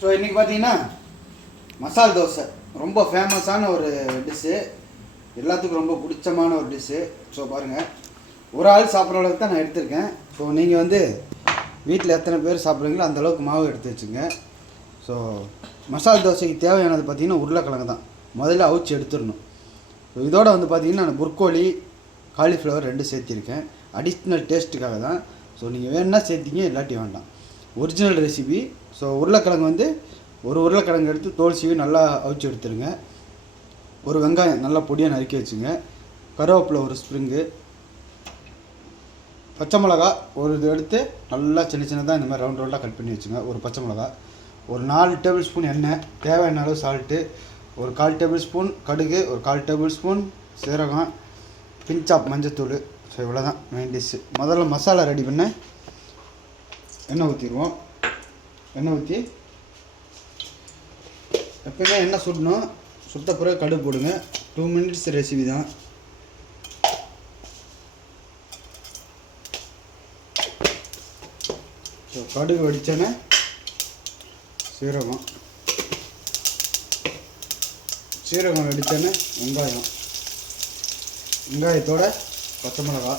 So இன்றைக்கி பார்த்தீங்கன்னா மசால் தோசை ரொம்ப ஃபேமஸான ஒரு டிஷ்ஷு, எல்லாத்துக்கும் ரொம்ப பிடிச்சமான ஒரு டிஷ்ஷு. ஸோ பாருங்கள், ஒரு ஆள் சாப்பிட்ற அளவுக்கு தான் நான் எடுத்திருக்கேன். ஸோ நீங்கள் வந்து வீட்டில் எத்தனை பேர் சாப்பிட்றீங்களோ அந்தளவுக்கு மாவு எடுத்து வச்சுங்க. ஸோ மசால் தோசைக்கு தேவையானது பார்த்திங்கன்னா உருளைக்கிழங்கு தான். முதல்ல அவிச்சு எடுத்துடணும். ஸோ இதோட வந்து பார்த்திங்கன்னா நான் புர்கோலி, காலிஃப்ளவர் 2 சேர்த்திருக்கேன். அடிஷ்னல் டேஸ்ட்டுக்காக தான். ஸோ நீங்கள் வேணுன்னா சேர்த்திங்க, இல்லாட்டி வேண்டாம். Original recipe. ஸோ உருளைக்கிழங்கு வந்து ஒரு உருளைக்கிழங்கு எடுத்து தோல் சீவி நல்லா அவிச்சு எடுத்துருங்க. ஒரு வெங்காயம் நல்லா பொடியாக நறுக்கி வச்சுங்க. கருவேப்பிலை ஒரு ஸ்ப்ரிங்கு, பச்சை மிளகா ஒரு இது எடுத்து நல்லா சின்ன சின்னதாக இந்த மாதிரி ரவுண்ட் ரவுண்டாக கட் பண்ணி வச்சுங்க. ஒரு பச்சை மிளகா, ஒரு 4 டேபிள் ஸ்பூன் எண்ணெய், தேவையான அளவு சால்ட்டு, ஒரு 1/4 டேபிள் ஸ்பூன் கடுகு, ஒரு 1/4 டேபிள் ஸ்பூன் சீரகம், பிஞ்ச் ஆஃப் மஞ்சத்தூள். ஸோ இவ்வளோ தான் மெயின் டிஷ்ஷு. முதல்ல மசாலா ரெடி பண்ண எண்ணெய் ஊற்றிடுவோம். எண்ணெய் ஊற்றி எப்போயுமே எண்ணெய் சுடணும். சுட்ட பிறகு கடுகு போடுங்க. 2 மினிட்ஸ் ரெசிபி தான். ஸோ கடுகு வெடிச்சோன்னே சீரகம் வெடிச்சோன்னே வெங்காயத்தோட பச்சை மிளகா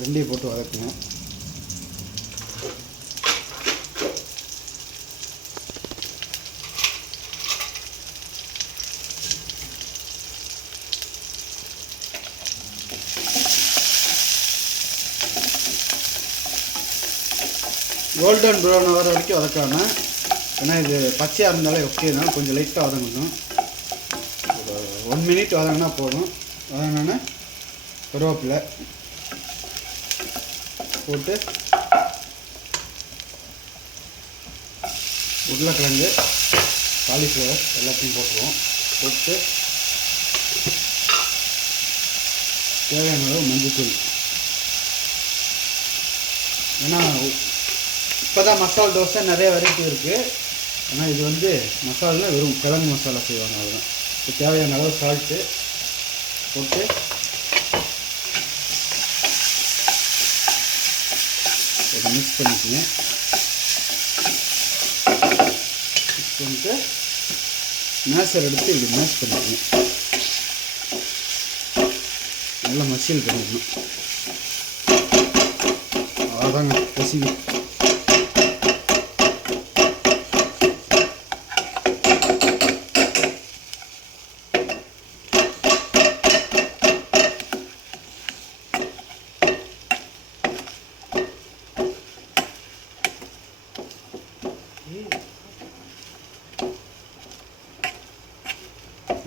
2 போட்டு வதக்குங்க. கோல்டன் ப்ரௌன் வர வரைக்கும் வதக்காம, ஏன்னா இது பச்சையாக இருந்தாலே ஓகே தான். கொஞ்சம் லைட்டாக வதங்கணும். ஒரு 1 மினிட் வதங்கினா போதும். வதங்கினோன்னே கருவேப்பிலை போட்டு உருளைக்கிழங்கு, காலிஃப்ளவர் எல்லாத்தையும் போட்டுருவோம். போட்டு தேவையான அளவு மஞ்சத்தூள். ஏன்னா இப்போ தான் மசால் தோசை நிறைய வெரைட்டி இருக்குது. ஆனால் இது வந்து மசாலா வெறும் கிழங்கு மசாலா செய்வாங்க, அதுதான். இப்போ தேவையான அளவு சால்ட்டு போட்டு இதை மிக்ஸ் பண்ணிக்கோங்க. மிக்ஸ் பண்ணிட்டு மேஷர் எடுத்து இப்படி மேஷ் பண்ணிக்கோங்க. நல்லா மசியல் பண்ணிக்கணும். அதாங்க ரெசிபி.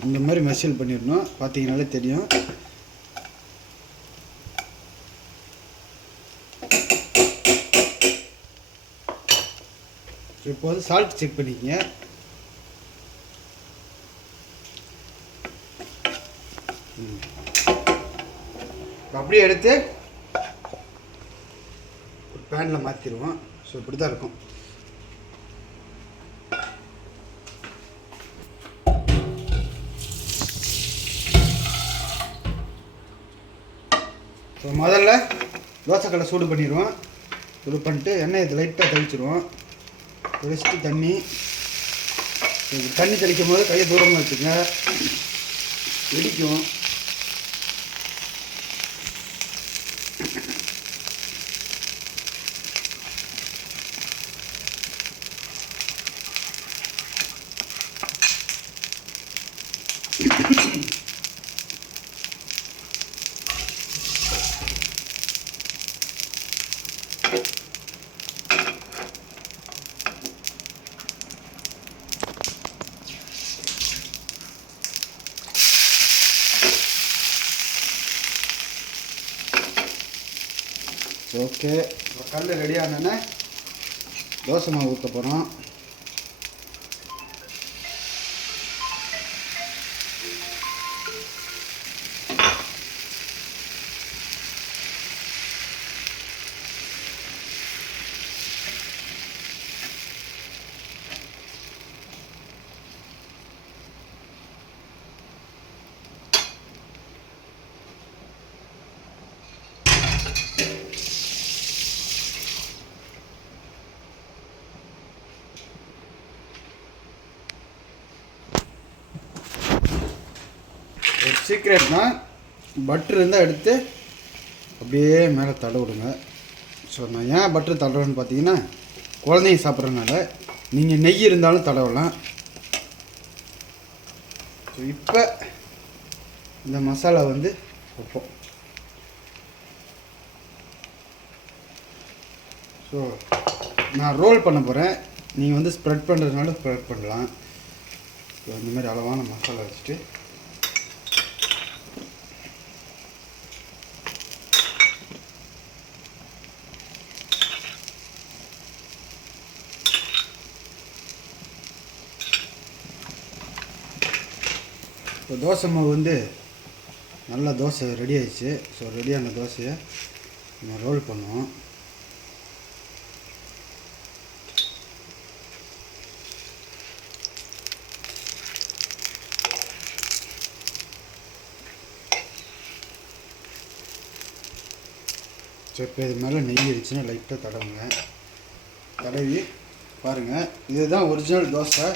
இந்த மாதிரி மசியல் பண்ணிடணும். பார்த்தீங்கனாலே தெரியும். இப்போ வந்து சால்ட் செக் பண்ணிக்கங்க. அப்படியே எடுத்து ஒரு பேனில் மாற்றிடுவோம். ஸோ இப்படி தான் இருக்கும். ஸோ முதல்ல தோசைக்கல்லை சூடு பண்ணிடுவோம். சூடு பண்ணிட்டு எண்ணெயை லைட்டாக தெளிச்சிடுவோம். தெளிச்சிட்டு தண்ணி தெளிக்கும் போது கையை தூரமாக வச்சுங்க, வெடிக்கும். ஓகே, இப்போ கல் ரெடி ஆனோன்னே தோசை மாவு ஊற்ற போகிறோம். சீக்ரெட்னா பட்டர் இருந்தால் எடுத்து அப்படியே மேலே தடவிடுங்க. ஸோ நான் ஏன் பட்டர் தடவுறேன்னு பார்த்தீங்கன்னா, குழந்தைங்க சாப்பிட்றதுனால. நீங்கள் நெய் இருந்தாலும் தடவலாம். ஸோ இப்போ இந்த மசாலா வந்து வைப்போம். ஸோ நான் ரோல் பண்ண போகிறேன். நீங்கள் வந்து ஸ்ப்ரெட் பண்ணுறதுனால ஸ்ப்ரெட் பண்ணலாம். ஸோ இந்த மாதிரி அளவான மசாலா வச்சுட்டு இப்போ தோசை மாவு வந்து நல்லா தோசை ரெடி ஆயிடுச்சு. ஸோ ரெடியான தோசையை நம்ம ரோல் பண்ணுவோம். ஸோ இப்போ இது மேலே நெய் அடிச்சுன்னா லைட்டாக தடவுங்க. தடவி பாருங்கள், இதுதான் ஒரிஜினல் தோசை,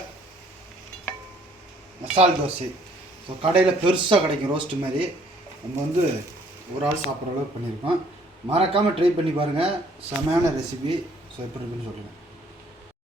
மசால் தோசை. ஸோ கடையில் பெருசாக கிடைக்கும் ரோஸ்ட்டு மாதிரி. நம்ம வந்து ஒரு ஆள் சாப்பிட்ற அளவுக்கு பண்ணியிருக்கோம். மறக்காமல் ட்ரை பண்ணி பாருங்கள். செமையான ரெசிபி. ஸோ எப்படி இருக்குன்னு சொல்லுங்கள்.